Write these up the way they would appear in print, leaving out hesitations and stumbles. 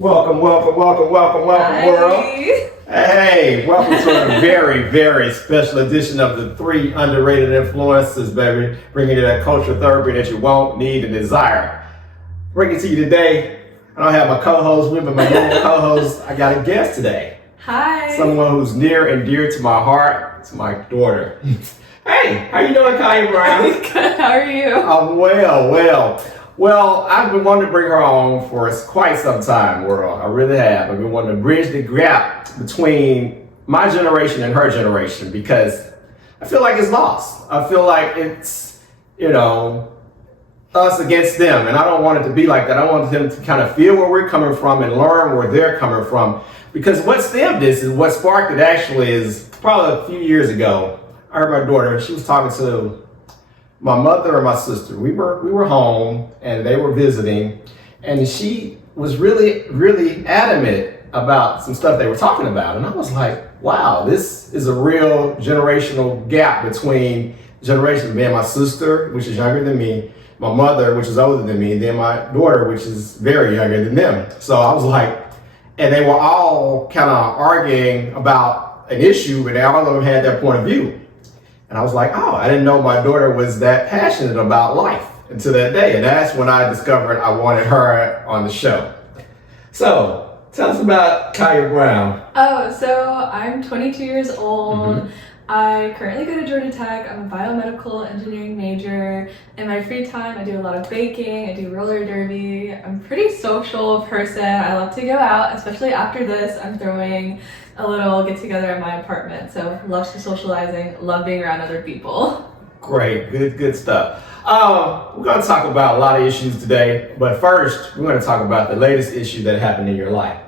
Welcome, Hi. world. Hey, welcome to a very, very special edition of the 3UnderRatedInfluencers, baby. Bringing you that culture therapy that you want, need, and desire. Bringing to you today, I don't have my co-host with me, my normal co-host. I got a guest today. Hi. Someone who's near and dear to my heart. It's my daughter. Hey, how you doing, Kaya Brown? Good, how are you? I'm well, I've been wanting to bring her on for quite some time, world. I really have. I've been wanting to bridge the gap between my generation and her generation because I feel like it's lost. I feel like it's, us against them. And I don't want it to be like that. I want them to kind of feel where we're coming from and learn where they're coming from. Because what stemmed this is what sparked it actually is probably a few years ago. I heard my daughter, she was talking to my mother and my sister. We were home and they were visiting, and she was really, really adamant about some stuff they were talking about. And I was like, wow, this is a real generational gap between generations. Me and my sister, which is younger than me, my mother, which is older than me, and then my daughter, which is very younger than them. So I was like, and they were all kind of arguing about an issue, but all of them had their point of view. And I was like, oh, I didn't know my daughter was that passionate about life until that day. And that's when I discovered I wanted her on the show. So tell us about Kaya Brown. Oh, so I'm 22 years old. Mm-hmm. I currently go to Georgia Tech. I'm a biomedical engineering major. In my free time, I do a lot of baking. I do roller derby. I'm a pretty social person. I love to go out, especially after this. I'm throwing a little get together at my apartment. So love socializing, love being around other people. Great, good stuff. We're going to talk about a lot of issues today, but first we're going to talk about the latest issue that happened in your life,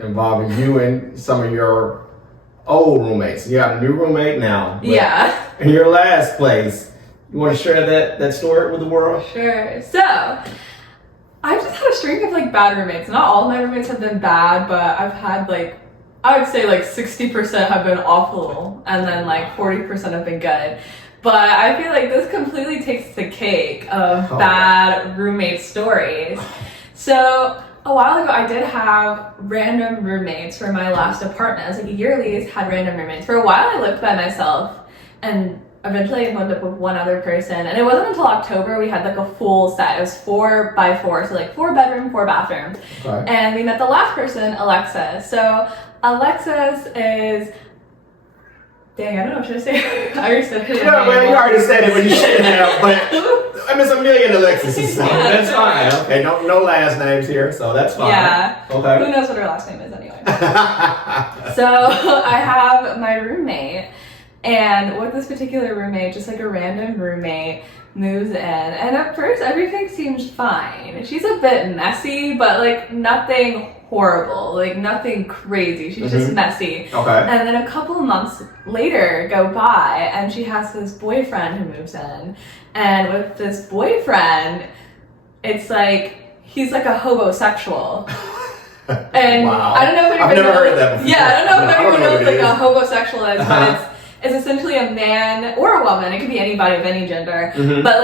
involving you and some of your old roommates. You got a new roommate now. Yeah. In your last place, you want to share that story with the world? Sure. So I've just had a string of bad roommates. Not all of my roommates have been bad, but I've had I would say 60% have been awful, and then 40% have been good. But I feel like this completely takes the cake of bad roommate stories. So a while ago, I did have random roommates for my last apartment. It was a year lease, had random roommates. For a while, I lived by myself, and eventually I wound up with one other person. And it wasn't until October we had a full set. It was 4x4, so 4 bedroom, 4 bathroom. Okay. And we met the last person, Alexis. So Alexis is, dang, I don't know what should I say. I already said it. Yeah, well, you already said it, but you shouldn't have. But it's a million Alexises, so that's fine. Okay, no last names here, so that's fine. Yeah. Okay. Who knows what her last name is anyway? So I have my roommate, and with this particular roommate, just a random roommate, moves in, and at first everything seems fine. She's a bit messy, but nothing horrible, nothing crazy. She's just messy. Okay. And then a couple months later go by, and she has this boyfriend who moves in, and with this boyfriend, it's he's a hobosexual. And wow. I don't know if I've never heard of that before. Yeah, I don't know if anyone knows what a hobosexual is, but it's essentially a man or a woman. It could be anybody of any gender. Mm-hmm. But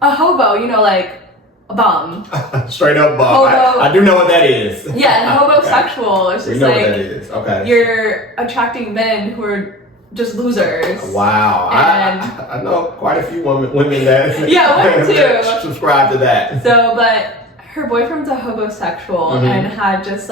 a hobo, a bum. Straight up bum. I do know what that is. Yeah, and hobosexual is just we know what that is. Okay. You're attracting men who are just losers. Wow. And I know quite a few women that yeah, women too. that subscribe to that. So, but her boyfriend's a hobosexual and had just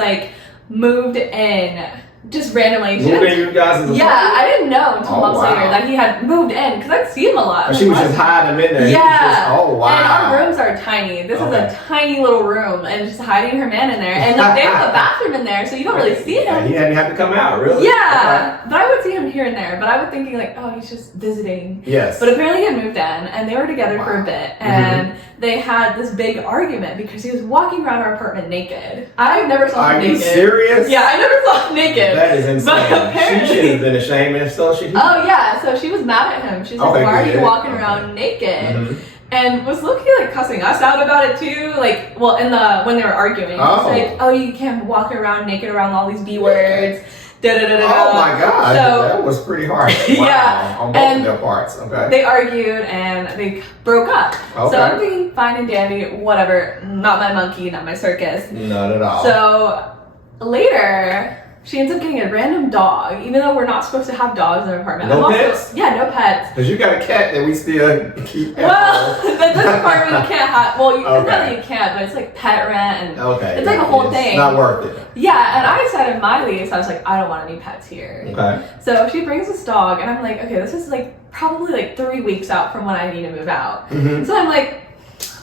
moved in just randomly. Moved in you guys as a Yeah, I didn't know until months later that he had moved in because I'd see him a lot. And she was just hiding him in there. Yeah. Oh wow. And our rooms are tiny. This is a tiny little room, and just hiding her man in there. And they have a bathroom in there, so you don't really see him. Yeah, he hadn't had to come out, really. Yeah, but I would see him here and there. But I would thinking oh, he's just visiting. Yes. But apparently he had moved in, and they were together for a bit, and they had this big argument because he was walking around our apartment naked. I never saw him naked. Are you serious? Yeah, I never saw him naked. That is insane. She should have been ashamed, and so she. Oh yeah, so she was mad at him. She's why are you walking around naked? And was low-key cussing us out about it too. When they were arguing, it's you can't walk around naked around all these B words. Oh my God, So, that was pretty harsh. Wow. Yeah, On both and of their parts. Okay. they argued and they broke up. Okay. So I'm thinking, fine and dandy, whatever. Not my monkey, not my circus. Not at all. So later, she ends up getting a random dog, even though we're not supposed to have dogs in our apartment. No pets? Yeah, no pets. Because you got a cat that we still keep. Well, this apartment can't have. Well, you Okay. really you can't, but it's like pet rent and Okay. it's like a whole It's thing. not worth it. Yeah, and I said in my lease, I was like, I don't want any pets here. Okay. So she brings this dog, and I'm like, okay, this is like probably like 3 weeks out from when I need to move out. Mm-hmm. So I'm like,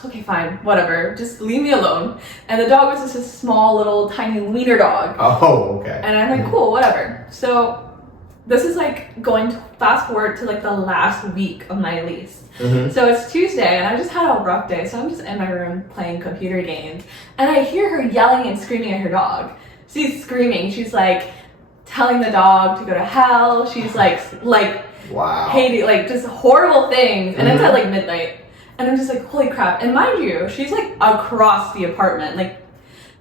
okay, fine, whatever, just leave me alone. And the dog was just a small little tiny wiener dog. Oh, okay. And I'm like, cool, whatever. So this is like going to fast forward to like the last week of my lease. Mm-hmm. So it's Tuesday and I just had a rough day. So I'm just in my room playing computer games and I hear her yelling and screaming at her dog. She's screaming. She's like telling the dog to go to hell. She's like Wow. hating, like just horrible things. And it's at like midnight. And I'm just like, holy crap. And mind you, she's like across the apartment. Like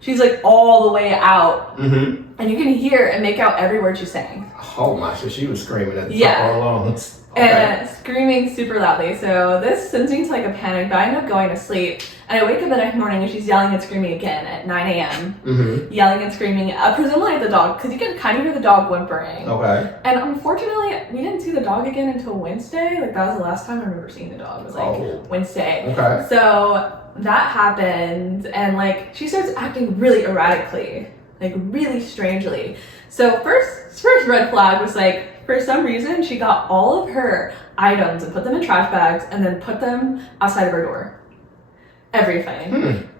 she's like all the way out. Mm-hmm. And you can hear and make out every word she's saying. Oh my, so she was screaming at the Yeah. top of her lungs. Okay. And screaming super loudly. So this sends me to like a panic, but I end up going to sleep. And I wake up the next morning and she's yelling and screaming again at 9 a.m. Mm-hmm. Yelling and screaming, presumably at the dog, because you can kind of hear the dog whimpering. Okay. And unfortunately, we didn't see the dog again until Wednesday. Like that was the last time I remember seeing the dog. It was like Wednesday. Okay. So that happened, and like she starts acting really erratically, like really strangely. So first red flag was like, for some reason, she got all of her items and put them in trash bags and then put them outside of her door. Everything.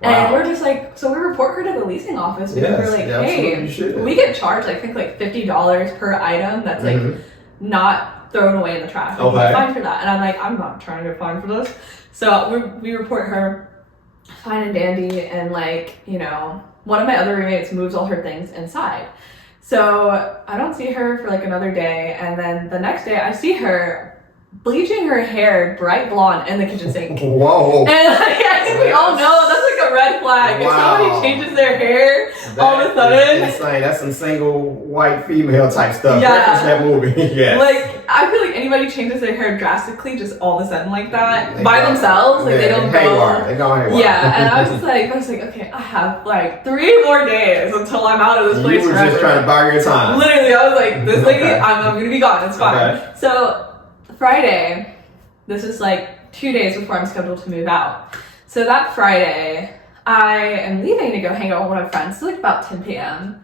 Wow. And we're just like, so we report her to the leasing office because Yes, we're like, absolutely hey, you should. we get charged, I think, like $50 per item that's like Mhm. not thrown away in the trash. Like, Okay. we get fined for that. And I'm like, I'm not trying to get fined for this. So we report her fine and dandy, and like, you know, one of my other roommates moves all her things inside. So I don't see her for like another day, and then the next day I see her bleaching her hair bright blonde in the kitchen sink. Whoa. And like, I think we all know that's like a red flag. Wow. If somebody changes their hair all of a sudden, That's insane. That's some single white female type stuff. Yeah. Reference that movie. Yes. like I feel like anybody changes their hair drastically just all of a sudden like that They by go- themselves, like they don't haywire. go. They go haywire. Yeah, and I was like, okay, I have like 3 more days until I'm out of this place You were forever. just trying to buy your time. Literally, I was like, this lady, Okay. I'm gonna be gone. It's fine. Okay. So Friday, this is like 2 days before I'm scheduled to move out. So that Friday, I am leaving to go hang out with one of my friends. It's like about 10 p.m.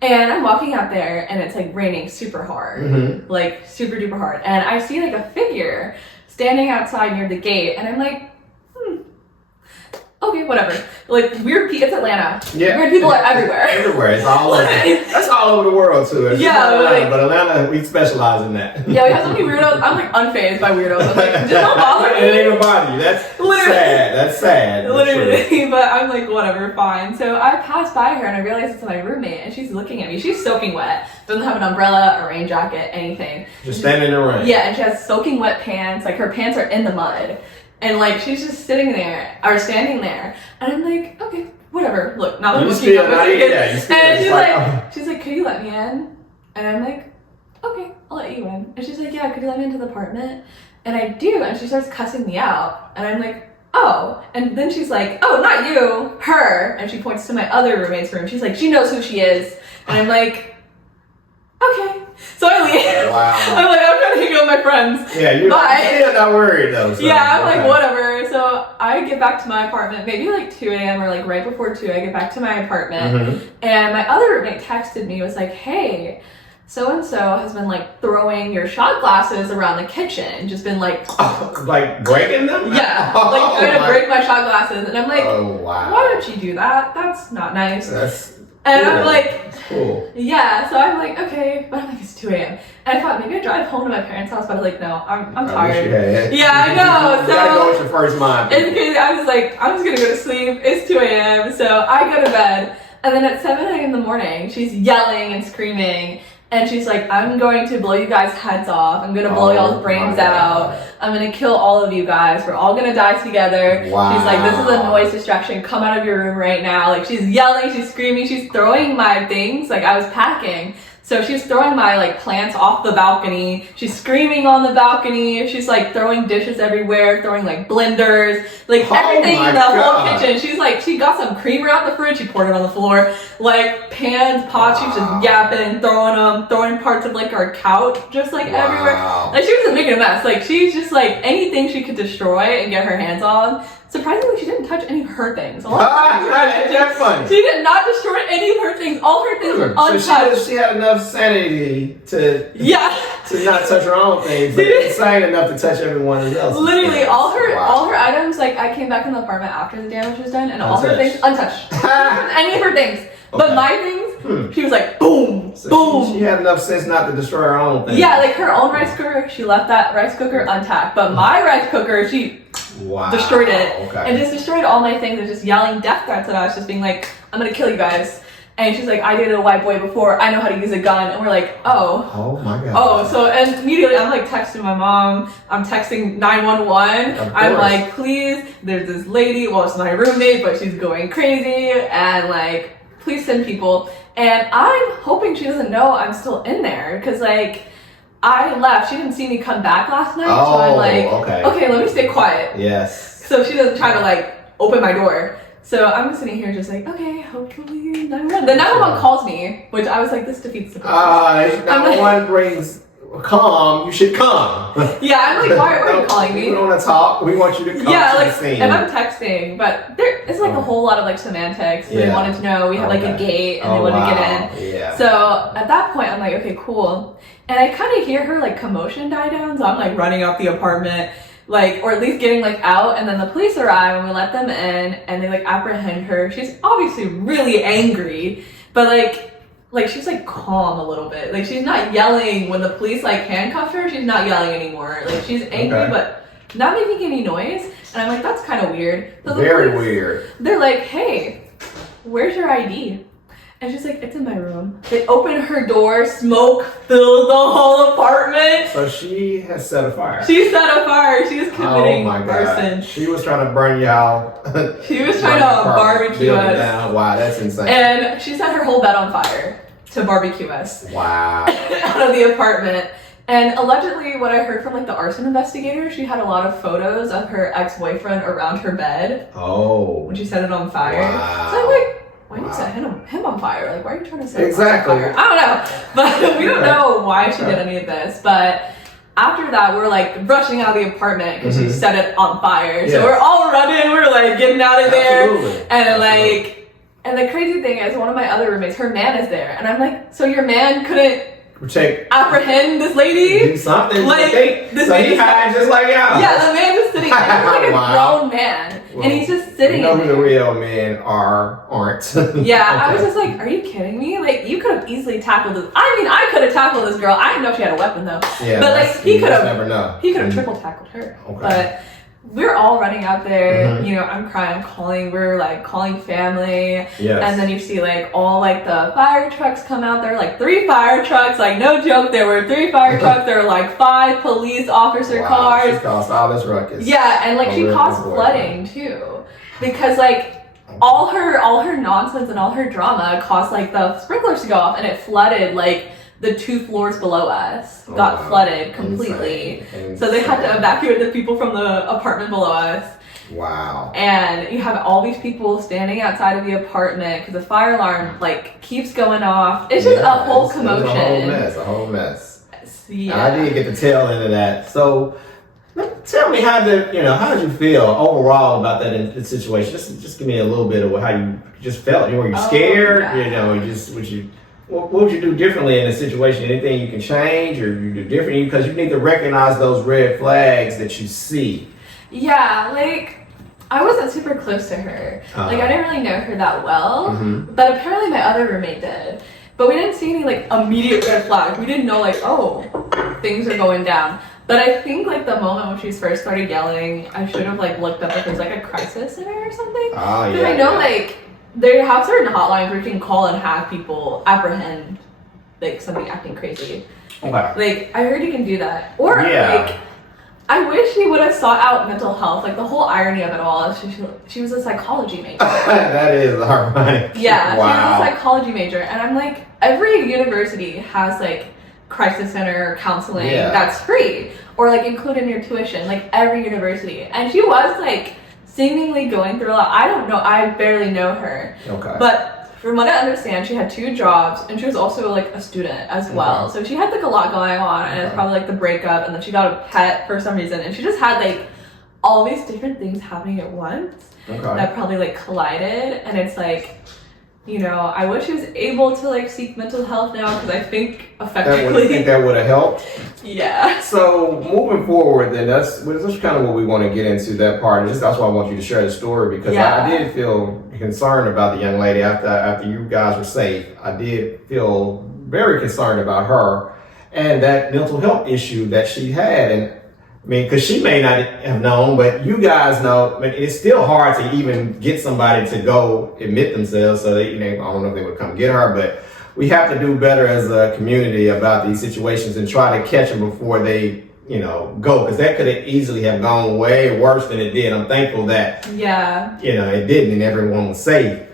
And I'm walking out there and it's like raining super hard, Mhm. like super duper hard. And I see like a figure standing outside near the gate, and I'm like, okay, whatever. Like weird people, it's Atlanta. Yeah. Weird people are everywhere. Everywhere. It's all over. That's all over the world too. It's Yeah, just not Atlanta, like- but Atlanta, we specialize in that. Yeah, we have so many weirdos. I'm like unfazed by weirdos. I'm like, just don't bother It ain't me. gonna bother you. That's Literally. sad. That's sad. That's true. Literally, but I'm like, whatever, fine. So I pass by her and I realize it's my roommate, and she's looking at me. She's soaking wet. Doesn't have an umbrella, a rain jacket, anything. Just standing in the rain. Yeah, and she has soaking wet pants. Like her pants are in the mud, and like she's just sitting there or standing there, and I'm like, okay, whatever. Look, not You looking still at not me. in there. You still And it's she's like, like, she's like, could you let me in? And I'm like, okay, I'll let you in. And she's like, yeah, could you let me into the apartment? And I do, and she starts cussing me out, and I'm like, oh. And then she's like, oh, not you, her. And she points to my other roommate's room. She's like, she knows who she is. And I'm like, okay. So I leave. Wow. I'm like, I'm trying to hang out with my friends. Yeah, you're Bye. still not worried though. So. Yeah, I'm Okay. like, whatever. So I get back to my apartment, maybe like 2 a.m. or like right before 2, I get back to my apartment. Mhm. And my other roommate texted me, was like, hey, so-and-so has been like throwing your shot glasses around the kitchen. Just been like, Oh, like breaking them? yeah, Oh, like trying to my- break my shot glasses. And I'm like, Oh wow. why would she do that? That's not nice. That's And cool. I'm like, That's cool. yeah, so I'm like, okay, but I'm like, it's 2 a.m. And I thought maybe I'd drive home to my parents' house, but I was like, no, I'm I wish tired. you had. Yeah, I know. You gotta So go with your first mind. it's crazy. I was like, I'm just gonna go to sleep. It's 2 a.m. So I go to bed, and then at 7 a.m. in the morning, she's yelling and screaming. And she's like, I'm going to blow you guys' heads off. I'm going to blow Oh y'all's brains my out. God. I'm going to kill all of you guys. We're all going to die together. Wow. She's like, this is a noise distraction. Come out of your room right now. Like, she's yelling, she's screaming, she's throwing my things. Like, I was packing. So she's throwing my like plants off the balcony. She's screaming on the balcony. She's like throwing dishes everywhere, throwing like blenders, like everything in the whole kitchen. She's like, she got some creamer out the fridge. She poured it on the floor. Like pans, pots. She was just yapping, throwing parts of like our couch, just like everywhere. Like she was just making a mess. Like she's just like anything she could destroy and get her hands on. Surprisingly, she didn't touch any of her things. That's funny. She did not destroy any of her things. All her things were untouched. So she had enough sanity to not touch her own things, but insane enough to touch everyone else. Literally, all her items. Like I came back in the apartment after the damage was done, and all her things untouched. Any of her things, but my things, she was like boom, boom. She had enough sense not to destroy her own things. Yeah, like her own rice cooker, she left that rice cooker intact, but my rice cooker, she destroyed it and just destroyed all my things and just yelling death threats at us, just being like, I'm gonna kill you guys. And she's like, I dated a white boy before, I know how to use a gun. And we're like, oh my god. Oh, so and immediately I'm like texting my mom, I'm texting 911. I'm like, please, there's this lady, well it's my roommate, but she's going crazy, and like, please send people. And I'm hoping she doesn't know I'm still in there, because like I left. She didn't see me come back last night, so I'm like, okay, let me stay quiet. Yes. So she doesn't try to like open my door. So I'm just sitting here just like, okay, hopefully 911. The 911 calls me, which I was like, this defeats the purpose. 911 brings calm, you should come. Yeah, I'm like, why are you calling me? We don't want to talk, we want you to come to the scene. And I'm texting, but it's like a whole lot of like semantics. They wanted to know we have like a gate and they wanted to get in. Yeah. So at that point, I'm like, okay, cool. And I kind of hear her like commotion die down, so I'm like running up the apartment, like, or at least getting like out, and then the police arrive and we let them in and they like apprehend her. She's obviously really angry, but like she's like calm a little bit. Like she's not yelling when the police like handcuffed her. She's not yelling anymore. Like she's angry, but not making any noise. And I'm like, that's kind of weird. So Very weird. They're like, hey, where's your ID? And she's like, it's in my room. They open her door, smoke filled the whole apartment. So she has set a fire. She set a fire. She was committing arson. She was trying to burn y'all. She was trying to barbecue us. Down. Wow, that's insane. And she set her whole bed on fire to barbecue us. Wow. Out of the apartment. And allegedly, what I heard from like the arson investigator, she had a lot of photos of her ex-boyfriend around her bed. Oh. When she set it on fire. Wow. So I'm like, why did you set him on fire? Like, why are you trying to set him on fire? I don't know. But we don't know why she did any of this. But after that, we're like rushing out of the apartment because she set it on fire. So we're all running. We're like getting out of there. And like, and the crazy thing is, one of my other roommates, her man is there. And I'm like, so your man couldn't apprehend this lady? Do something. Like, this so he hides just like y'all. Yeah, the man is sitting there. He's like a grown man. Well, and he's just sitting there. You know who the real men aren't. Yeah, I was just like, are you kidding me? Like, you could have easily tackled this. I mean, I could have tackled this girl. I didn't know she had a weapon, though. Yeah, but, like, he could have triple tackled her. Okay. But we're all running out there. You know, I'm crying, we're, like, calling family. Yes. And then you see, like, all, like, the fire trucks come out there. Like, 3 fire trucks. Like, no joke, there were 3 fire trucks. There were, like, 5 police officer cars. She caused all this ruckus. Yeah, and, like, she caused flooding, too. Because, like, all her nonsense and all her drama caused like the sprinklers to go off, and it flooded like the 2 floors below us got flooded completely. Insane. So they had to evacuate the people from the apartment below us. Wow. And you have all these people standing outside of the apartment because the fire alarm like keeps going off. It's just a whole commotion. It's a whole mess. Yeah. I did get the tail end of that. So tell me how did you feel overall about that situation? Just give me a little bit of how you just felt. Were you scared? Yeah. What would you do differently in a situation? Anything you can change or you do differently? Because you need to recognize those red flags that you see. Yeah, like I wasn't super close to her. Like I didn't really know her that well, but apparently my other roommate did. But we didn't see any like immediate red flags. We didn't know like, oh, things are going down. But I think like the moment when she first started yelling, I should have like looked up if there's like a crisis center or something. Because I know like they have certain hotlines where you can call and have people apprehend like somebody acting crazy. Okay. Like I heard you can do that. Or like I wish she would have sought out mental health. Like the whole irony of it all is she was a psychology major. That is ironic. Yeah, Wow. she was a psychology major, and I'm like, every university has like crisis center counseling that's free or like included in your tuition. Like every university, and she was like seemingly going through a lot. I don't know. I barely know her. Okay. But from what I understand, she had 2 jobs, and she was also like a student as well. So she had like a lot going on, and it's probably like the breakup, and then she got a pet for some reason, and she just had like all these different things happening at once that probably like collided. And it's like, you know, I wish she was able to like seek mental health now, because I think effectively that would have helped. Yeah. So moving forward, then that's kind of what we want to get into, that part. That's why I want you to share the story, because I did feel concerned about the young lady after you guys were safe. I did feel very concerned about her and that mental health issue that she had. And I mean, because she may not have known, but you guys know. I mean, it's still hard to even get somebody to go admit themselves. So I don't know if they would come get her, but we have to do better as a community about these situations and try to catch them before they, go, because that could have easily have gone way worse than it did. I'm thankful that, it didn't and everyone was safe.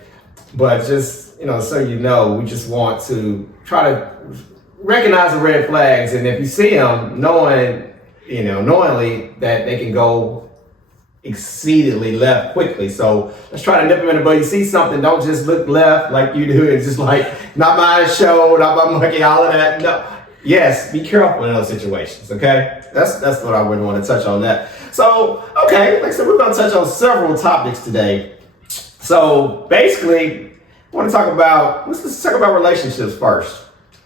But just, so we just want to try to recognize the red flags. And if you see them, knowingly that they can go exceedingly left quickly. So let's try to nip them in the bud. You see something, don't just look left like you do. It's just like, not my show, not my monkey, all of that. No. Yes, be careful in those situations, okay? That's what I would want to touch on that. So, okay, like I said, we're going to touch on several topics today. So basically, let's talk about relationships first.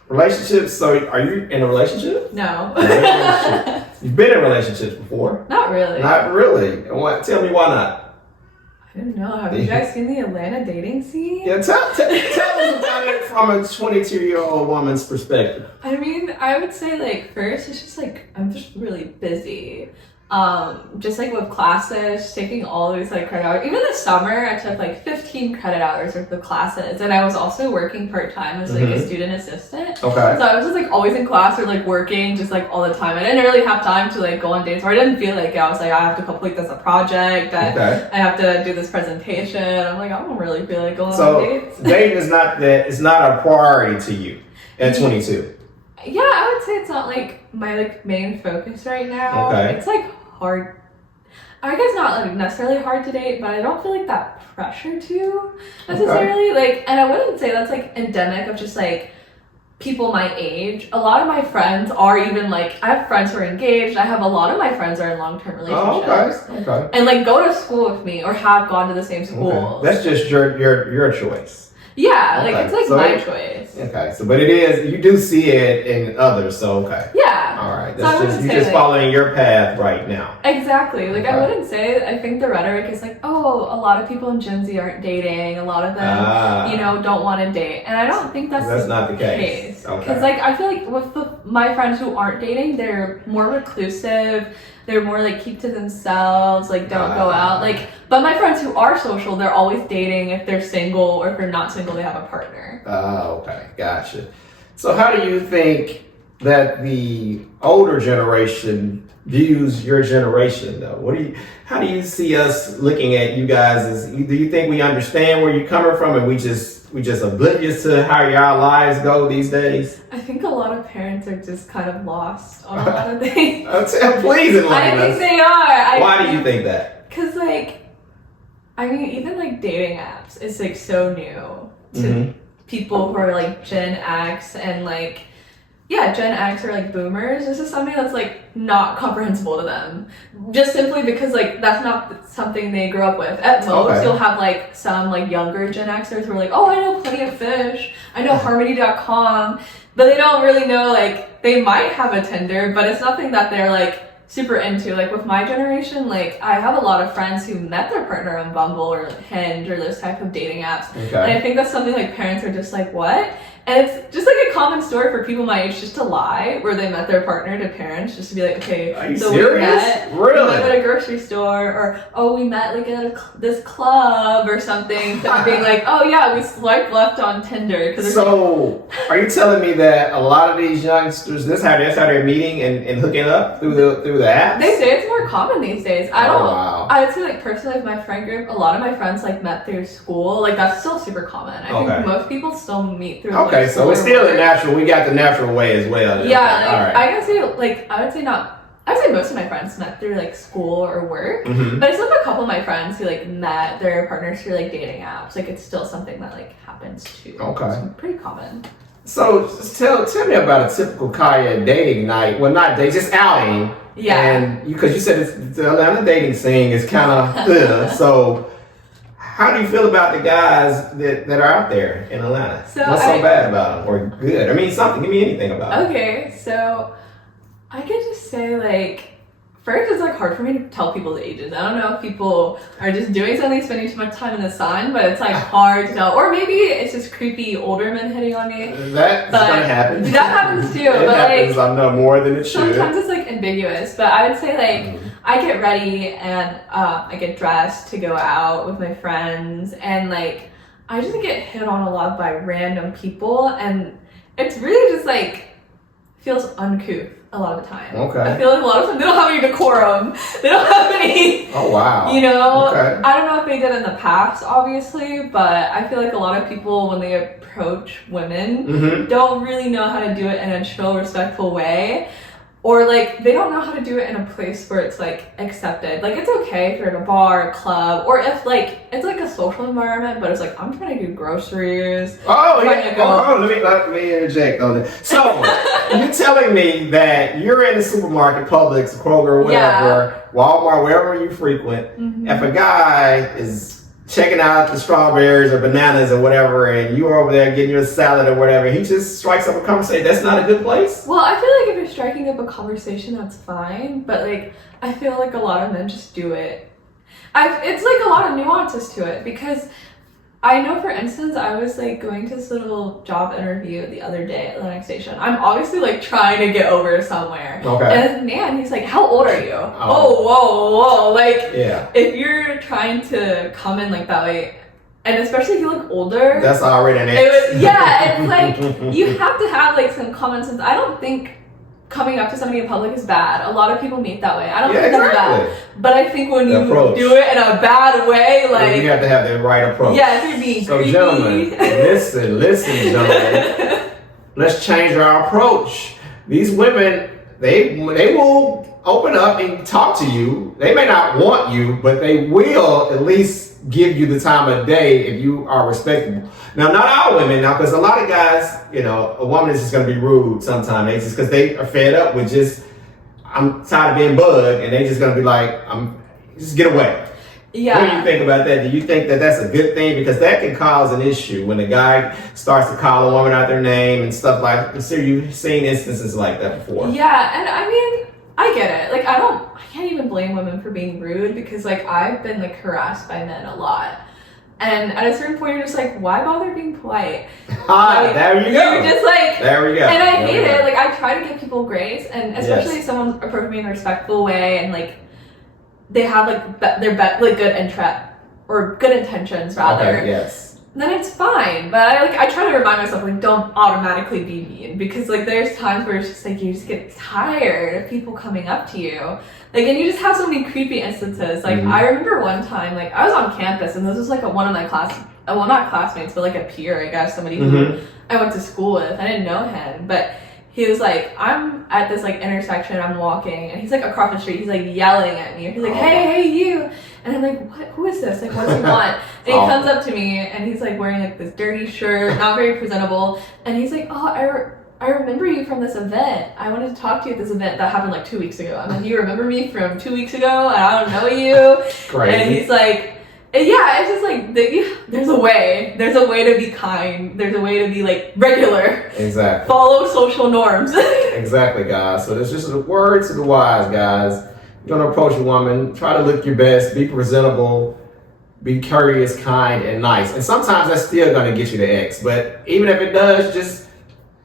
Relationships, so are you in a relationship? No. You've been in relationships before? Not really. Not really. Tell me why not? I don't know. Have you guys seen the Atlanta dating scene? Yeah, tell us about it from a 22-year-old woman's perspective. I mean, I would say like first, it's just like I'm just really busy. Just like with classes, taking all these like credit hours. Even this summer, I took like 15 credit hours worth of classes, and I was also working part-time as like a student assistant. Okay. So I was just like always in class or like working just like all the time. I didn't really have time to like go on dates, or I didn't feel like it. I was like, I have to complete this project. I have to do this presentation. I'm like, I don't really feel like going on dates. So dating is not a priority to you at 22. Yeah, I would say it's not like my like main focus right now. Okay. It's like hard. I guess not like necessarily hard to date, but I don't feel like that pressure to necessarily. Like, and I wouldn't say that's like endemic of just like people my age. A lot of my friends are even like, I have friends who are engaged. I have a lot of my friends are in long-term relationships. Okay. And like go to school with me or have gone to the same school. Okay. That's just your choice. Yeah, like it's like my choice. Okay, so but it is, you do see it in others, so okay. Yeah. All right, you're just following your path right now. Exactly. Like I wouldn't say, I think the rhetoric is like, oh, a lot of people in Gen Z aren't dating. A lot of them, don't want to date. And I don't think that's not the case. Okay. Because like I feel like with my friends who aren't dating, they're more reclusive. They're more like keep to themselves, like don't go out. Like, but my friends who are social, they're always dating if they're single, or if they're not single, they have a partner. Oh, okay, gotcha. So how do you think that the older generation views your generation though? How do you see us looking at you guys? Do you think we understand where you're coming from, and we just oblivious to how your lives go these days? I think a lot of parents are just kind of lost on a lot of things. Please enlighten us. I think they are. Why do you think that? Because even like dating apps is like so new to people who are like Gen X and like, Gen X or like boomers. This is something that's like not comprehensible to them. Just simply because like that's not something they grew up with. At most, you'll have like some like younger Gen Xers who are like, oh, I know Plenty of Fish. I know Harmony.com. But they don't really know, like, they might have a Tinder, but it's nothing that they're like super into. Like with my generation, like I have a lot of friends who met their partner on Bumble or Hinge or those type of dating apps. And I think that's something like parents are just like, what? And it's just like a common story for people my age just to lie, where they met their partner to parents, just to be like, okay, Are you so serious? we met, Really? we met at a grocery store, or oh, we met like at this club or something. So being like, oh yeah, we swiped left on Tinder. So, are you telling me that a lot of these youngsters, that's how they're meeting and hooking up through the apps? They say it's more common these days. I don't. Wow. I would say like personally, with my friend group, a lot of my friends like met through school. Like that's still super common. I think most people still meet through. Okay, so it's still the natural. We got the natural way as well. Then. Yeah, Okay. All right. I can say like I would say not. I would say most of my friends met through like school or work, but I still have a couple of my friends who like met their partners through like dating apps. Like it's still something that like happens too. Okay. It's pretty common. So just tell me about a typical Kaya dating night. Well, not date, just outing. Yeah. And because you said the Atlanta dating scene is kind of so. How do you feel about the guys that are out there in Atlanta? What's so bad about them or good? I mean, something. Give me anything about them. Okay, so I could just say like, first it's like hard for me to tell people's ages. I don't know if people are just doing something, spending too much time in the sun, but it's like hard to tell. Or maybe it's just creepy older men hitting on me. That's gonna happen. That happens too. It but happens. like, I know more than it should. Sometimes it's like ambiguous, but I would say like I get ready and I get dressed to go out with my friends, and like I just get hit on a lot by random people, and it's really just like feels uncouth a lot of the time. Okay. I feel like a lot of them they don't have any decorum. They don't have any. Oh wow. You know. Okay. I don't know if they did in the past, obviously, but I feel like a lot of people when they approach women don't really know how to do it in a chill, respectful way. Or like they don't know how to do it in a place where it's like accepted. Like it's okay if you're at a bar, a club, or if like it's like a social environment, but it's like I'm trying to do groceries. Let me interject on that. So you're telling me that you're in the supermarket, Publix, Kroger, whatever, Walmart, wherever you frequent. If a guy is checking out the strawberries or bananas or whatever, and you're over there getting your salad or whatever, he just strikes up a conversation. That's not a good place? Well, I feel like if you're striking up a conversation, that's fine. But like, I feel like a lot of men just do it. It's like a lot of nuances to it, because I know, for instance, I was like going to this little job interview the other day at the next station. I'm obviously like trying to get over somewhere. Okay. And this man, he's like, how old are you? Whoa. Like, if you're trying to come in like that way, and especially if you look older. That's already an X. It's like, you have to have like some common sense. I don't think coming up to somebody in public is bad. A lot of people meet that way. I don't think that's bad. But I think when you do it in a bad way, like you have to have the right approach. Yeah, if you're being creepy. Gentlemen, listen, gentlemen. Let's change our approach. These women, they will open up and talk to you. They may not want you, but they will at least give you the time of day if you are respectable. Now, not all women, because a lot of guys, a woman is just going to be rude sometimes. They just because they are fed up with just, I'm tired of being bugged, and they just going to be like, just get away. Yeah. What do you think about that? Do you think that that's a good thing? Because that can cause an issue when a guy starts to call a woman out their name and stuff like that. So you've seen instances like that before. Yeah, and I mean, I get it. Like, I can't even blame women for being rude, because like I've been like harassed by men a lot. And at a certain point, you're just like, why bother being polite? Like, there you go. You're just like, there we go. And I hate it. Like, I try to give people grace, and especially if someone's approaching me in a respectful way, and like they have like like good interest or good intentions rather. Okay, yes. Then it's fine. But I try to remind myself, like, don't automatically be mean, because like there's times where it's just like you just get tired of people coming up to you. Like, and you just have so many creepy instances. Like, I remember one time, like, I was on campus, and this was like one of my well, not classmates, but like a peer, I guess, somebody who I went to school with. I didn't know him, but he was like, I'm at this like intersection, I'm walking, and he's like across the street, he's like yelling at me. He's like, hey, you. And I'm like, what? Who is this? Like, what does he want? And he comes up to me, and he's like wearing like this dirty shirt, not very presentable. And he's like, oh, I remember you from this event. I wanted to talk to you at this event that happened like 2 weeks ago. I'm like, you remember me from 2 weeks ago? And I don't know you. Crazy. And he's like, yeah, it's just like, there's a way. There's a way to be kind. There's a way to be like regular. Exactly. Follow social norms. Exactly, guys. So there's just a word to the wise, guys. You're going to approach a woman, try to look your best, be presentable, be courteous, kind, and nice. And sometimes that's still going to get you the X. But even if it does, just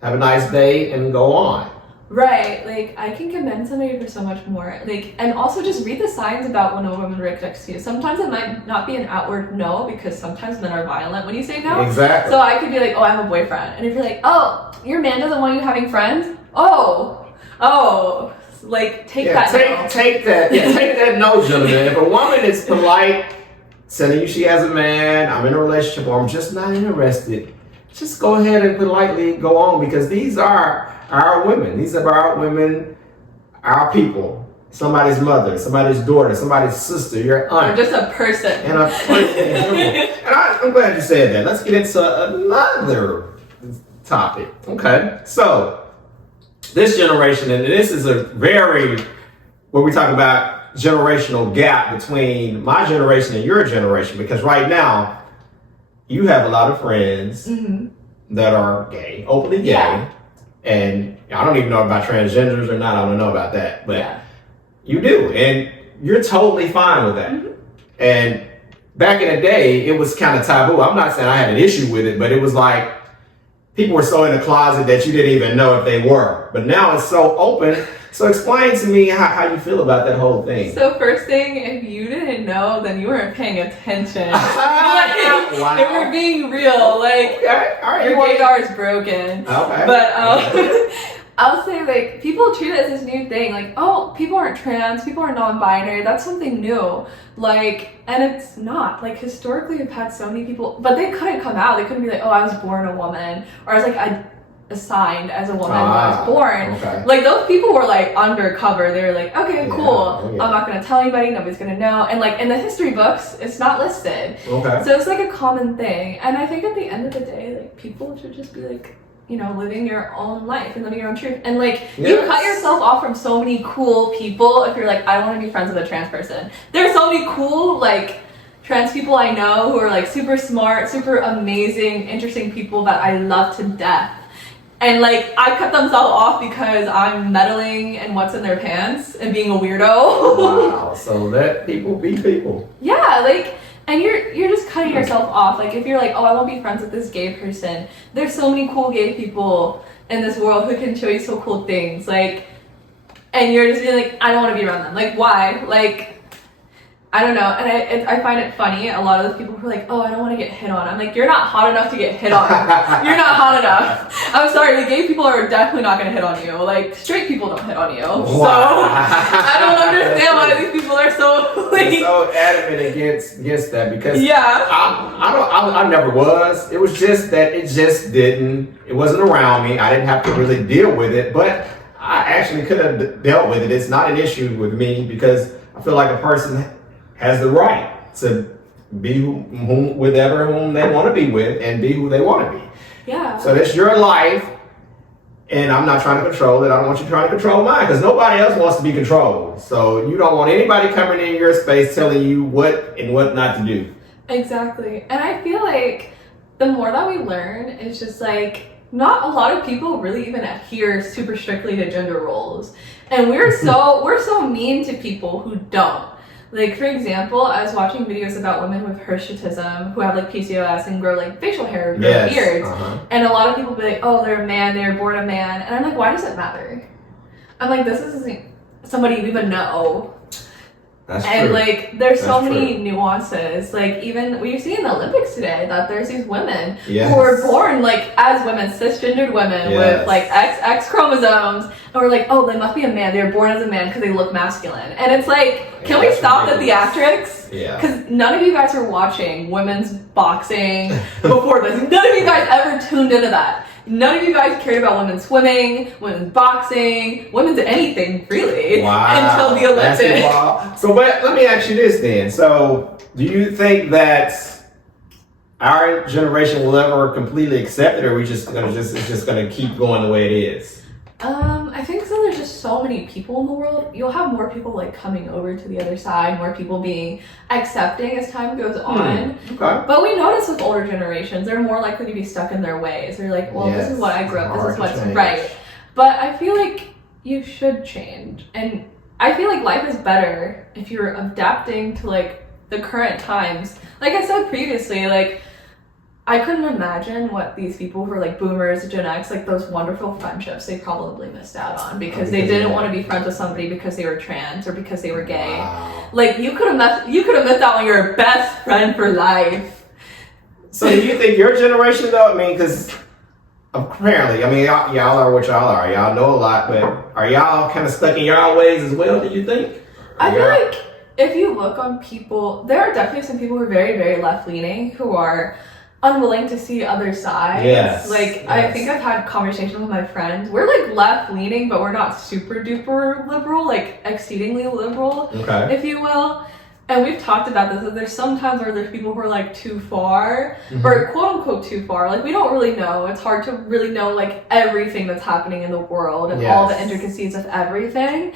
have a nice day, and go on. Right, like I can commend somebody for so much more. Like, and also just read the signs about when a woman rejects you. Sometimes it might not be an outward no, because sometimes men are violent when you say no. Exactly. So I could be like, oh, I have a boyfriend. And if you're like, oh, your man doesn't want you having friends? Oh, like take that no. Take that no, gentlemen. If a woman is polite, telling you she has a man, I'm in a relationship, or I'm just not interested, just go ahead and politely go on, because these are our women. These are our women, our people. Somebody's mother, somebody's daughter, somebody's sister, your aunt. Or just a person. And I'm glad you said that. Let's get into another topic. Okay. So, this generation, and this is a very, where we talk about generational gap between my generation and your generation, because right now, you have a lot of friends that are gay, openly gay. Yeah. And I don't even know about transgenders or not. I don't know about that, but you do, and you're totally fine with that. And back in the day, it was kind of taboo. I'm not saying I had an issue with it, but it was like people were so in the closet that you didn't even know if they were. But now it's so open. So explain to me how you feel about that whole thing. So first thing, if you didn't know, then you weren't paying attention. Wow. If we're being real, like, Okay. All right. your radar is broken. Okay. But I'll say, like, people treat it as this new thing. Like, oh, people aren't trans, people are non-binary. That's something new. Like, and it's not. Like, historically, we've had so many people, but they couldn't come out. They couldn't be like, oh, I was born a woman. Or I was like, assigned as a woman when I was born. Okay. Like, those people were like undercover. They were like, okay, cool. Yeah. I'm not gonna tell anybody, nobody's gonna know. And like in the history books, it's not listed. Okay. So it's like a common thing. And I think at the end of the day, like, people should just be like, you know, living your own life and living your own truth. And like, you cut yourself off from so many cool people if you're like, I want to be friends with a trans person. There's so many cool, like, trans people I know who are like super smart, super amazing, interesting people that I love to death. And like, I cut themselves off because I'm meddling in what's in their pants and being a weirdo. Wow. So let people be people. Yeah, like, and you're just cutting yourself off. Like, if you're like, oh, I won't be friends with this gay person. There's so many cool gay people in this world who can show you so cool things. Like, and you're just being like, I don't want to be around them. Like, why? Like, I don't know. And I find it funny. A lot of those people who are like, oh, I don't want to get hit on. I'm like, you're not hot enough to get hit on. You're not hot enough. I'm sorry. The gay people are definitely not going to hit on you. Like, straight people don't hit on you. Wow. So I don't understand why these people are so like, so adamant against that, because yeah. I never was. It was just that it wasn't around me. I didn't have to really deal with it, but I actually could have dealt with it. It's not an issue with me, because I feel like a person has the right to be whom they want to be with and be who they want to be. Yeah. So that's your life, and I'm not trying to control it. I don't want you trying to control mine, because nobody else wants to be controlled. So you don't want anybody coming in your space telling you what and what not to do. Exactly. And I feel like the more that we learn, it's just like, not a lot of people really even adhere super strictly to gender roles. And we're so mean to people who don't. Like, for example, I was watching videos about women with hirsutism who have like PCOS and grow like facial hair, grow beards. And a lot of people be like, oh, they're a man, they were born a man. And I'm like, why does it matter? I'm like, this isn't somebody you even know. That's and true. Like, there's so many nuances. Like, even we see in the Olympics today that there's these women who were born like as women, cisgendered women with like X chromosomes, and we're like, oh, they must be a man. They were born as a man because they look masculine. And it's like, can we stop the theatrics? Yeah. Because none of you guys were watching women's boxing before this. None of you guys ever tuned into that. None of you guys cared about women's swimming, women's boxing, women's anything, really, until the Olympics. Basketball. So let me ask you this then. So do you think that our generation will ever completely accept it, or are we just gonna it's just gonna keep going the way it is? I think so. There's just so many people in the world. You'll have more people like coming over to the other side, more people being accepting as time goes on. Okay. But we notice with older generations, they're more likely to be stuck in their ways. They're like, well, this is what I grew up, this is what's right. But I feel like you should change. And I feel like life is better if you're adapting to like the current times. Like I said previously, like, I couldn't imagine what these people who are like boomers, Gen X, like those wonderful friendships they probably missed out on because they didn't want to be friends with somebody because they were trans or because they were gay. Wow. Like you could have missed out on your best friend for life. So do you think your generation though? I mean, because apparently, I mean, y'all are what y'all are. Y'all know a lot, but are y'all kind of stuck in y'all ways as well? Do you think? I feel like if you look on people, there are definitely some people who are very, very left-leaning who are unwilling to see other sides. Yes. Like, I think I've had conversations with my friends. We're like left-leaning, but we're not super duper liberal, like exceedingly liberal, if you will. And we've talked about this, that there's sometimes where there's people who are like too far, or quote unquote too far. Like we don't really know. It's hard to really know like everything that's happening in the world and all the intricacies of everything.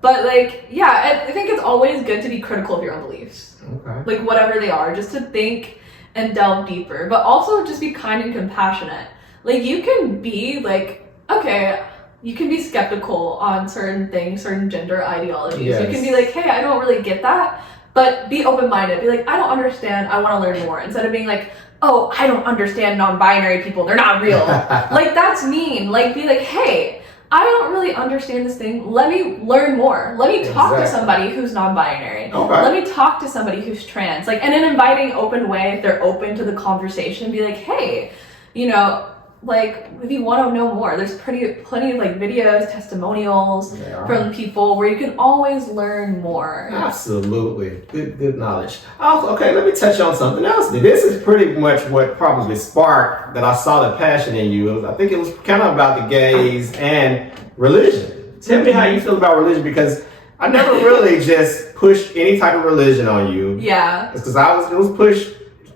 But like, yeah, I think it's always good to be critical of your own beliefs. Like whatever they are, just to think and delve deeper. But also just be kind and compassionate. Like you can be like, okay, you can be skeptical on certain things, certain gender ideologies. You can be like, hey, I don't really get that. But be open-minded. Be like, I don't understand. I want to learn more. Instead of being like, oh, I don't understand non-binary people. They're not real. Like, that's mean. Like, be like, hey, I don't really understand this thing. Let me learn more. Let me talk to somebody who's non-binary. Let me talk to somebody who's trans. Like, in an inviting, open way, if they're open to the conversation, be like, hey, you know, like if you want to know more, there's plenty of like videos, testimonials from people where you can always learn more. Absolutely. Good knowledge. Also, okay, let me touch on something else. This is pretty much what probably sparked that I saw the passion in you. I think it was kind of about the gays and religion. Tell me how you feel about religion, because I never really just pushed any type of religion on you. Yeah. It's because it was pushed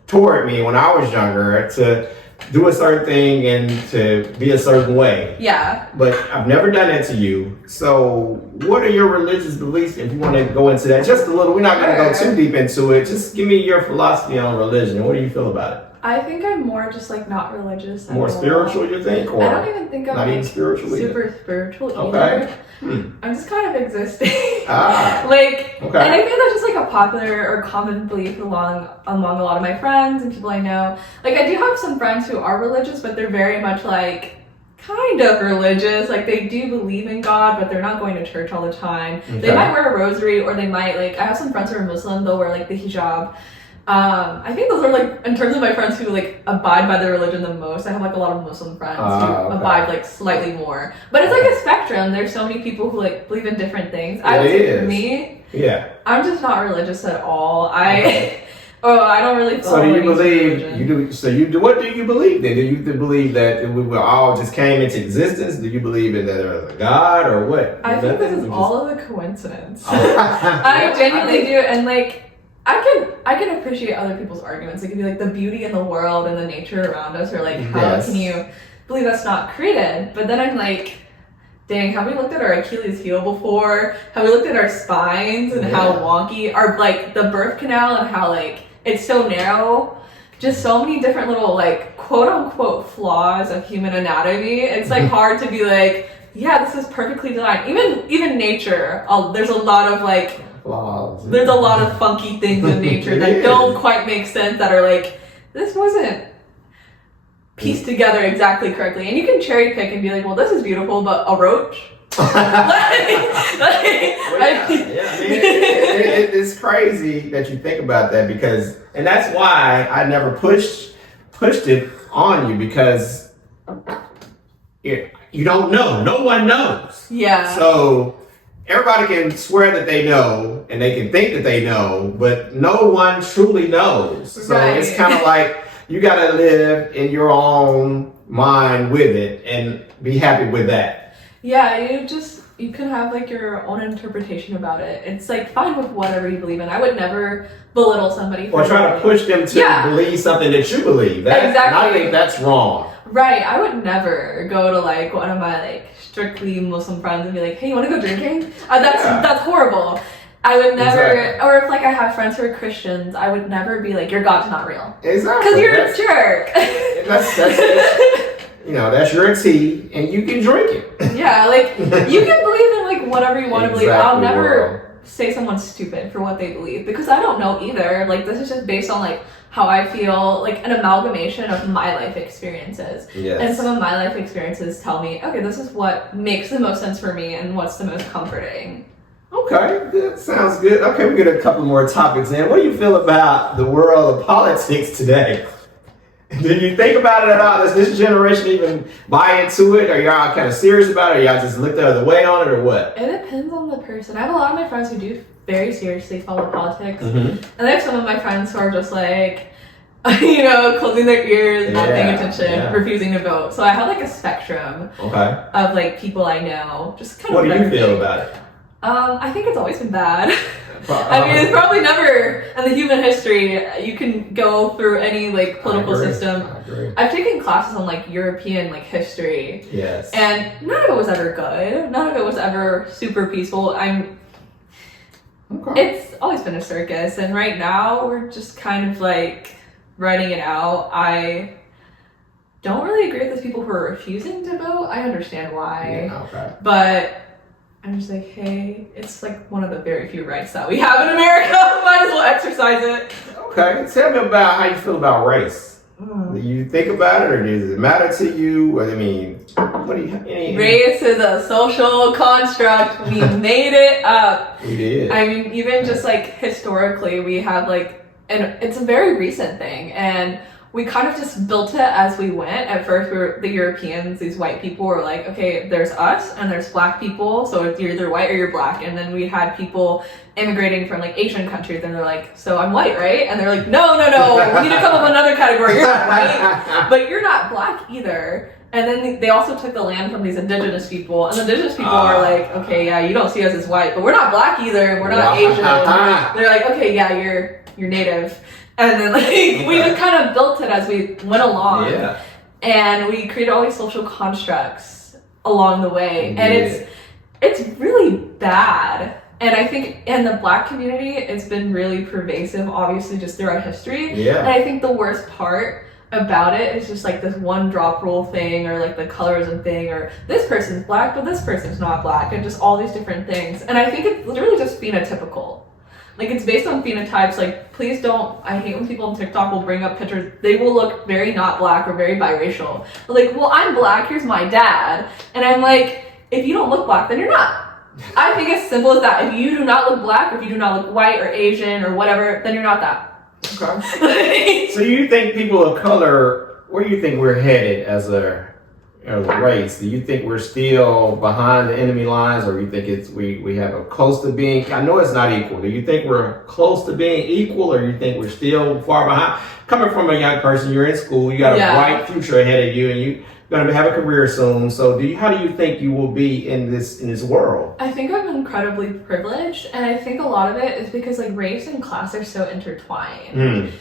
toward me when I was younger to do a certain thing and to be a certain way. Yeah. But I've never done it to you. So what are your religious beliefs, if you want to go into that just a little? We're not going to go too deep into it. Just give me your philosophy on religion. What do you feel about it? I think I'm more just like not religious. More spiritual, you think? Or I don't even think I'm not like even spiritual super spiritual either. Okay. I'm just kind of existing. Okay. And I think that's just like a popular or common belief among a lot of my friends and people I know. Like I do have some friends who are religious, but they're very much like kind of religious. Like they do believe in God, but they're not going to church all the time. They might wear a rosary, or they might like, I have some friends who are Muslim, they'll wear like the hijab. I think those are like, in terms of my friends who like abide by their religion the most, I have like a lot of Muslim friends who abide like slightly more. But it's like a spectrum. There's so many people who like believe in different things. I would say for me, I'm just not religious at all. I don't really follow. So do you believe you do? So you do. What do you believe then? Do you believe that we all just came into existence? Do you believe in that there was a God or what? I think this is all of a coincidence. I genuinely do, and like. I can appreciate other people's arguments. It could be like the beauty in the world and the nature around us, or like how can you believe that's not created? But then I'm like, dang, have we looked at our Achilles heel before? Have we looked at our spines and how wonky our like the birth canal and how like it's so narrow? Just so many different little like quote unquote flaws of human anatomy. It's like hard to be like, yeah, this is perfectly designed. Even nature, there's a lot of like flaws. There's a lot of funky things in nature that don't quite make sense, that are like, this wasn't pieced together exactly correctly. And you can cherry pick and be like, well, this is beautiful, but a roach? It's crazy that you think about that, because, and that's why I never pushed it on you, because you don't know. No one knows. Yeah. So everybody can swear that they know and they can think that they know, but no one truly knows. So it's kind of like you got to live in your own mind with it and be happy with that. Yeah, you can have like your own interpretation about it. It's like fine with whatever you believe in. I would never belittle somebody for or try to push them to believe something that you believe. And I think that's wrong. Right. I would never go to like one of my like strictly Muslim friends and be like, hey, you want to go drinking? That's horrible. I would never, or if like I have friends who are Christians, I would never be like, your God's not real. Exactly. Because you're a jerk. That's your tea, and you can drink it. Yeah, like you can believe in like whatever you want to believe. I'll never say someone's stupid for what they believe, because I don't know either. Like this is just based on like how I feel, like an amalgamation of my life experiences. Yes. And some of my life experiences tell me, okay, this is what makes the most sense for me and what's the most comforting. Okay, that sounds good. Okay, we get a couple more topics in. What do you feel about the world of politics today? Do you think about it at all? Does this generation even buy into it? Are y'all kind of serious about it? Or y'all just look the other way on it, or what? It depends on the person. I have a lot of my friends who do very seriously follow politics. Mm-hmm. And I have some of my friends who are just like, you know, closing their ears, not paying attention, refusing to vote. So I have like a spectrum of like people I know. Just kind what of. What do you feel about it? I think it's always been bad. I mean, it's probably never in the human history you can go through any like political system. I've taken classes on like European like history. Yes. And none of it was ever good. None of it was ever super peaceful. It's always been a circus, and right now we're just kind of like writing it out. I don't really agree with those people who are refusing to vote. I understand why. Yeah, but I'm just like, hey, it's like one of the very few rights that we have in America. Might as well exercise it. Okay, tell me about how you feel about race. Do you think about it, or does it matter to you? I mean, what do you? Race is a social construct. We made it up. We did. I mean, even just like historically, we have like, and it's a very recent thing, and we kind of just built it as we went. At first, we were the Europeans, these white people were like, okay, there's us and there's black people, so you're either white or you're black. And then we had people immigrating from like Asian countries, and they're like, so I'm white, right? And they're like, no, we need to come up with another category. You're not white, but you're not black either. And then they also took the land from these indigenous people, and the indigenous people are like, okay, yeah, you don't see us as white, but we're not black either, and we're not Asian. They're like, okay, yeah, you're native. And then like we just kind of built it as we went along. Yeah. And we created all these social constructs along the way. And it's really bad. And I think in the black community it's been really pervasive, obviously just throughout history. Yeah. And I think the worst part about it is just like this one drop rule thing, or like the colorism thing, or this person's black but this person's not black, and just all these different things. And I think it's literally just phenotypical. Like, it's based on phenotypes. Like, please don't, I hate when people on TikTok will bring up pictures. They will look very not black or very biracial. They're like, well, I'm black, here's my dad. And I'm like, if you don't look black, then you're not. I think it's simple as that. If you do not look black, or if you do not look white or Asian or whatever, then you're not that. Okay. So you think people of color, where do you think we're headed as a race? Do you think we're still behind the enemy lines, or you think it's we have a close to being? I know it's not equal. Do you think we're close to being equal, or you think we're still far behind? Coming from a young person, you're in school, you got a bright future ahead of you, and you're going to have a career soon. So how do you think you will be in this world? I think I'm incredibly privileged, and I think a lot of it is because like race and class are so intertwined.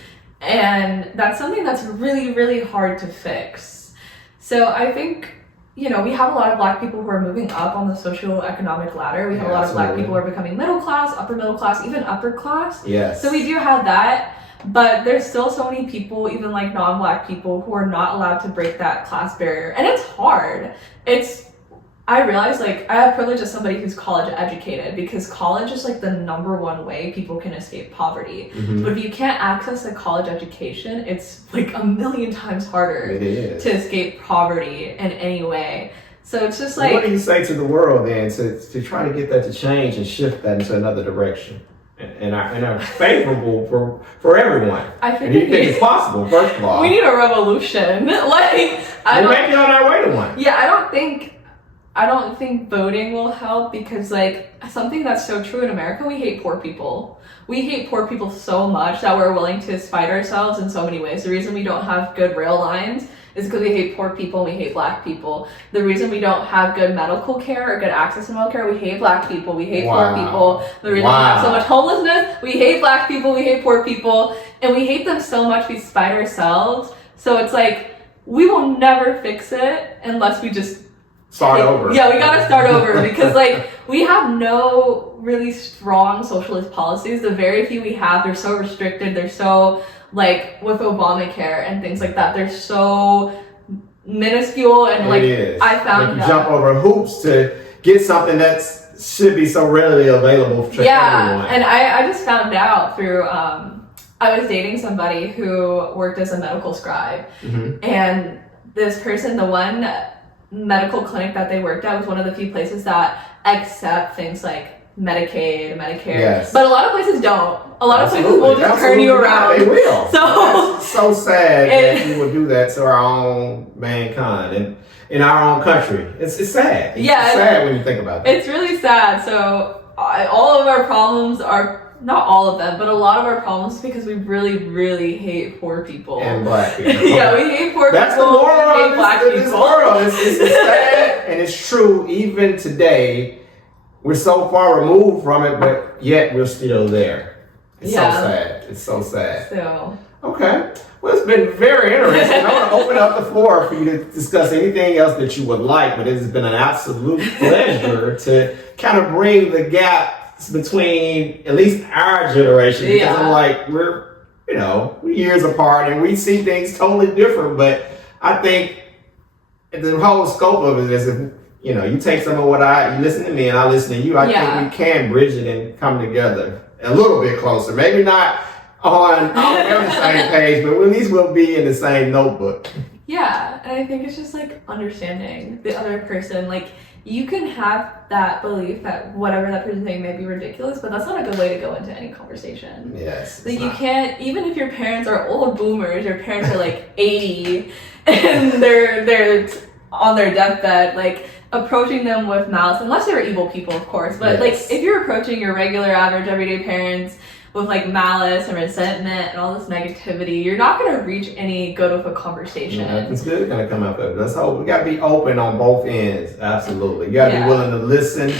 And that's something that's really, really hard to fix. So I think, you know, we have a lot of black people who are moving up on the socioeconomic ladder. We have a lot of black people who are becoming middle class, upper middle class, even upper class. Yes. So we do have that, but there's still so many people, even like non-black people, who are not allowed to break that class barrier. And it's hard. I realize like I have privilege as somebody who's college educated, because college is like the #1 way people can escape poverty. But if you can't access a college education, it's like a million times harder to escape poverty in any way. So it's just like, what do you say to the world then to try to get that to change and shift that into another direction and are favorable for everyone? I think, do you think it's possible? First of all, we need a revolution. Like we're making on our way to one. Yeah, I don't think voting will help, because like something that's so true in America, we hate poor people. We hate poor people so much that we're willing to spite ourselves in so many ways. The reason we don't have good rail lines is because we hate poor people and we hate black people. The reason we don't have good medical care or good access to medical care, we hate black people, we hate poor people. The reason we have so much homelessness, we hate black people, we hate poor people, and we hate them so much we spite ourselves. So it's like, we will never fix it unless we just start over. Yeah, we gotta start over, because like we have no really strong socialist policies. The very few we have, they're so restricted. They're so like with Obamacare and things like that. They're so minuscule, and like I found that jump over hoops to get something that should be so readily available to everyone. And I just found out through I was dating somebody who worked as a medical scribe, and this person, the one medical clinic that they worked at was one of the few places that accept things like Medicaid, Medicare. Yes. But a lot of places don't. A lot of places will just turn you around. They will. So that's so sad that you would do that to our own mankind and in our own country. It's sad. It's sad when you think about that. It's really sad. So all of our problems are, not all of them, but a lot of our problems because we really, really hate poor people. And black people. Yeah, we hate poor That's people. The moral we hate black people. This world. It's sad and it's true even today. We're so far removed from it, but yet we're still there. It's so sad. It's so sad. So. Okay. Well, it's been very interesting. I want to open up the floor for you to discuss anything else that you would like, but it has been an absolute pleasure to kind of bring the gaps between at least our generation. Because I'm like, we're years apart and we see things totally different, but I think the whole scope of it is if you take some of what you listen to me and I listen to you, I think we can bridge it and come together a little bit closer. Maybe not on the same page, but at least we'll be in the same notebook. Yeah, and I think it's just like understanding the other person. Like, you can have that belief that whatever that person's saying may be ridiculous, but that's not a good way to go into any conversation. Yes. Like, you can't, even if your parents are old boomers, your parents are like 80 and they're on their deathbed, like, approaching them with malice, unless they're evil people, of course, but like, if you're approaching your regular, average, everyday parents with like malice and resentment and all this negativity, you're not going to reach any good of a conversation. Nothing's good going to come out of it. Let's hope. We got to be open on both ends. Absolutely. You got to be willing to listen,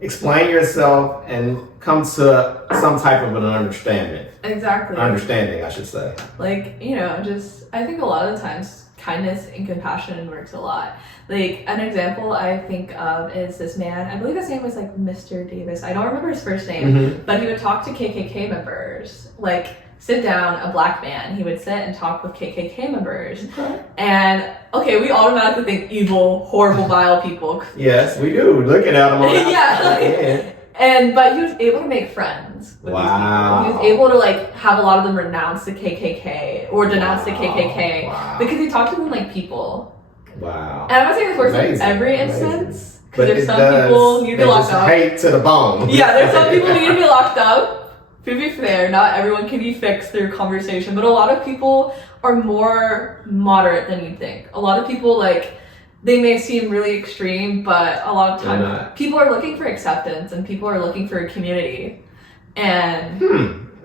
explain yourself, and come to some type of an understanding. Exactly. Understanding, I should say. Like, just, I think a lot of the times kindness and compassion works a lot. Like, an example I think of is this man, I believe his name was like Mr. Davis. I don't remember his first name, but he would talk to KKK members. Like, sit down, a black man, he would sit and talk with KKK members. Okay. And, we automatically think evil, horrible, vile people. Yes, we do. Looking at them on but he was able to make friends with these people. He was able to like have a lot of them renounce the KKK or denounce the KKK because he talked to them like people. Wow. And I'm not saying this works in every instance, because there's some people need to be locked up. Hate to the bone. Yeah, there's some people who need to be locked up. To be fair, not everyone can be fixed through conversation, but a lot of people are more moderate than you think. A lot of people, like, they may seem really extreme, but a lot of times people are looking for acceptance and people are looking for a community. And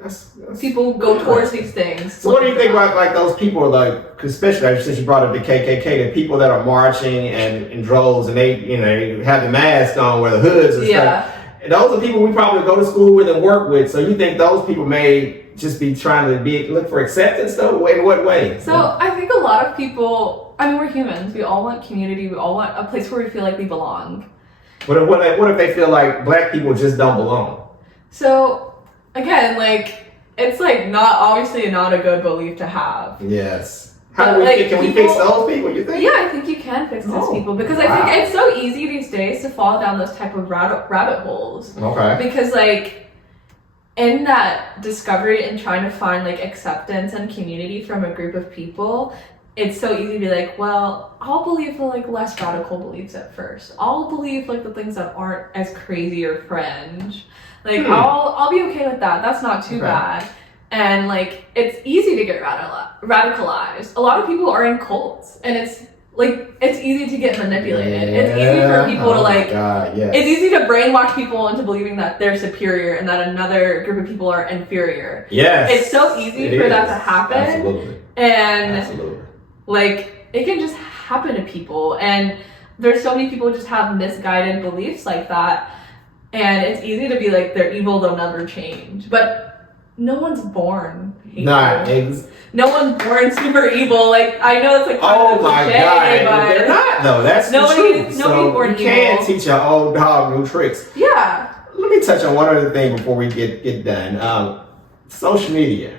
that's people go towards these things. So what do you think about like those people, like, especially since you brought up the KKK, the people that are marching and in droves and they have the masks on, wear the hoods and stuff. And those are people we probably go to school with and work with. So you think those people may just be trying to look for acceptance though? In what way? So I think a lot of people, we're humans. We all want community. We all want a place where we feel like we belong. What if they feel like black people just don't belong? So again, like, it's like not a good belief to have. Yes. Can we fix those people, you think? Yeah, I think you can fix those people because I think it's so easy these days to fall down those type of rabbit holes. Okay. Because like, in that discovery and trying to find like acceptance and community from a group of people, it's so easy to be like, well, I'll believe the like less radical beliefs at first. I'll believe like the things that aren't as crazy or fringe. Like I'll be okay with that. That's not too bad. And like, it's easy to get radicalized. A lot of people are in cults, and it's easy to get manipulated. It's easy for people to it's easy to brainwash people into believing that they're superior and that another group of people are inferior. Yes. It's so easy for that to happen. Absolutely. And like, it can just happen to people. And there's so many people who just have misguided beliefs like that. And it's easy to be like, they're evil, they'll never change. But no one's born hateful. No one's born super evil. Like, I know it's like oh my god, but they're not though. That's nobody's born evil. You can't teach an old dog new tricks. Yeah. Let me touch on one other thing before we get done. Social media.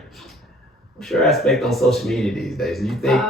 What's your aspect on social media these days? Do you think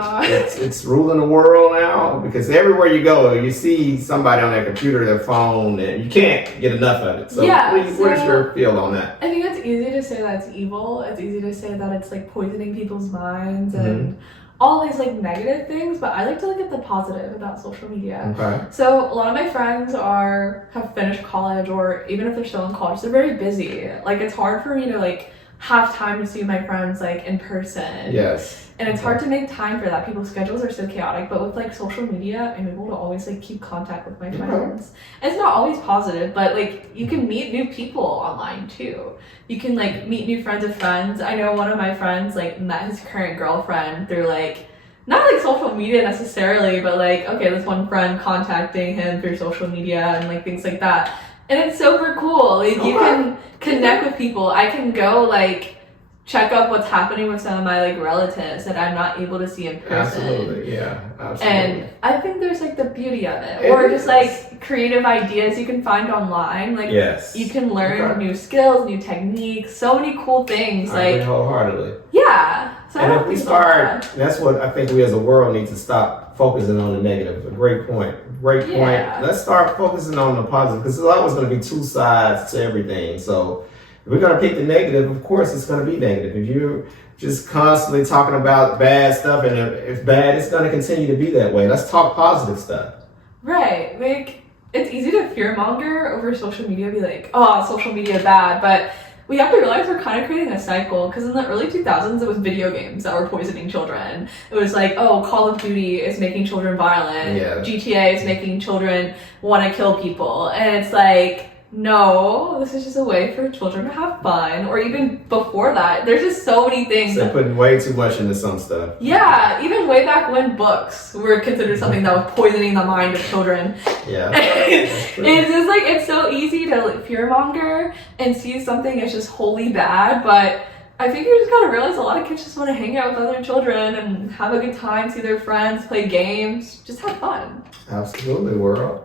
it's ruling the world now? Because everywhere you go, you see somebody on their computer, their phone, and you can't get enough of it. So, what is your feel on that? I think it's easy to say that it's evil. It's easy to say that it's like poisoning people's minds and all these like negative things, but I like to look at the positive about social media. Okay. So a lot of my friends have finished college, or even if they're still in college, they're very busy. Like it's hard for me to like have time to see my friends like in person. Yes. And it's hard to make time for that. People's schedules are so chaotic, but with like social media, I'm able to always like keep contact with my friends. And it's not always positive, but like you can meet new people online too. You can like meet new friends of friends. I know one of my friends like met his current girlfriend through like, not like social media necessarily, but like, okay, this one friend contacting him through social media and like things like that. And it's super cool. Like you can connect with people. I can go like check up what's happening with some of my like relatives that I'm not able to see in person. Absolutely, yeah, absolutely. And I think there's like the beauty of it. Or just like creative ideas you can find online. Like you can learn new skills, new techniques, so many cool things. I agree wholeheartedly. Yeah. So and if we start, that's what I think we as a world need to stop focusing on the negative. A great point. Great point. Let's start focusing on the positive, because there's always going to be two sides to everything. So if we're going to pick the negative, of course it's going to be negative. If you're just constantly talking about bad stuff, and if bad, it's going to continue to be that way. Let's talk positive stuff. Right. Like, it's easy to fearmonger over social media, be like, oh, social media bad, but we have to realize we're kind of creating a cycle, because in the early 2000s, it was video games that were poisoning children. It was like, oh, Call of Duty is making children violent. GTA is making children want to kill people. And it's like, no, this is just a way for children to have fun. Or even before that, there's just so many things. They're putting way too much into some stuff. Yeah, even way back when books were considered something that was poisoning the mind of children. Yeah. It's just like, it's so easy to like fearmonger and see something as just wholly bad, but I think you just gotta realize a lot of kids just want to hang out with other children and have a good time, see their friends, play games, just have fun. Absolutely, World.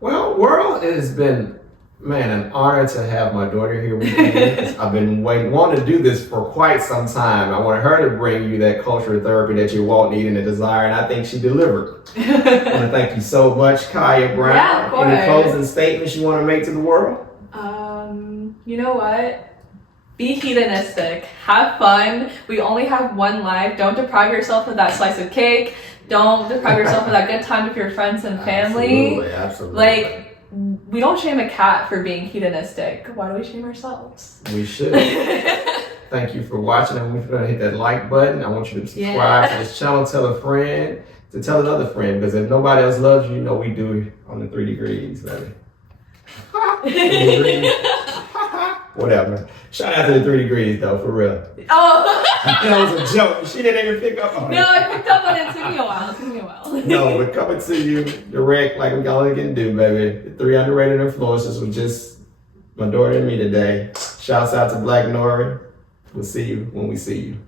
Well, World, it has been, man, an honor to have my daughter here with me. I've been wanting to do this for quite some time. I want her to bring you that cultural therapy that you want, need, and desire, and I think she delivered. I want to thank you so much, Kaya Brown. Yeah, of course. Any closing statements you want to make to the world? You know what? Be hedonistic. Have fun. We only have one life. Don't deprive yourself of that slice of cake. Don't deprive yourself of that good time with your friends and family. Absolutely. Like, we don't shame a cat for being hedonistic. Why do we shame ourselves? We should. Thank you for watching. I'm going to hit that like button. I want you to subscribe to this channel. Tell a friend to tell another friend, because if nobody else loves you, you know we do on the 3 degrees, baby. Whatever. Shout out to the 3 degrees, though, for real. Oh. That was a joke. She didn't even pick up on it. No, I picked up on it. It took me a while. No, we're coming to you direct like we all can do, baby. The 3 underrated influencers was just my daughter and me today. Shouts out to Black Nori. We'll see you when we see you.